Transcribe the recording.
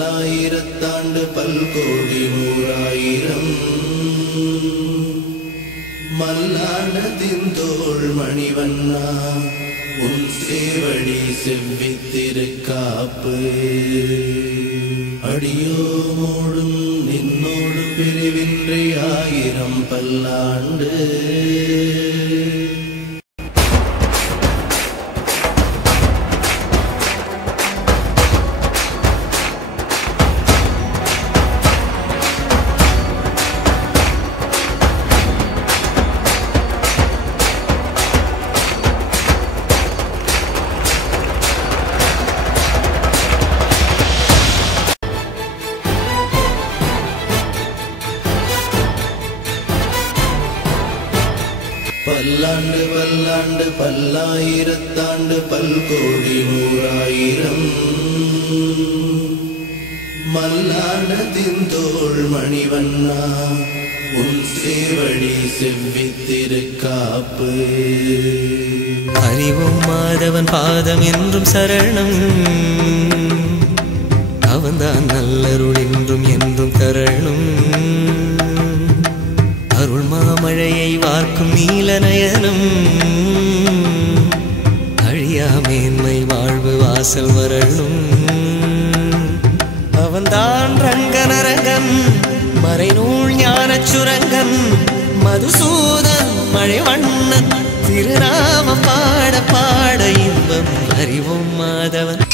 பல்லாயிரத்தாண்டு பல்கோடி நூறாயிரம் மல்லாண்டத்தின் தோள் மணிவண்ணா உன் சேவடி செவ்வித்திருக்காப்பு அடியோமோடும் நின்னோடு பிரிவின்றி ஆயிரம் பல்லாண்டு பல்லாண்டு பல்லாண்டு பல்லாயிரத்தாண்டு பல்கோடி நூறாயிரம் மல்லாண்டத்தின் தோள் மணிவண்ணா உன் சேவடி செவ்வித்திருக்காப்பு அறிவும் மாதவன் பாதம் என்றும் சரணம் அவன்தான் நல்லருள் என்றும் என்றும் தரணும் அருள் மாமழையை வார்க்கும் நீல நயனம் அழியா மேன்மை வாழ்வு வாசல் வரணும் அவன்தான் ரங்கனரங்கன் மறைநூல் ஞான சுரங்கன் மதுசூதன் மழைவண்ணன் திருநாம பாட பாட இன்பம் அறிவும் மாதவன்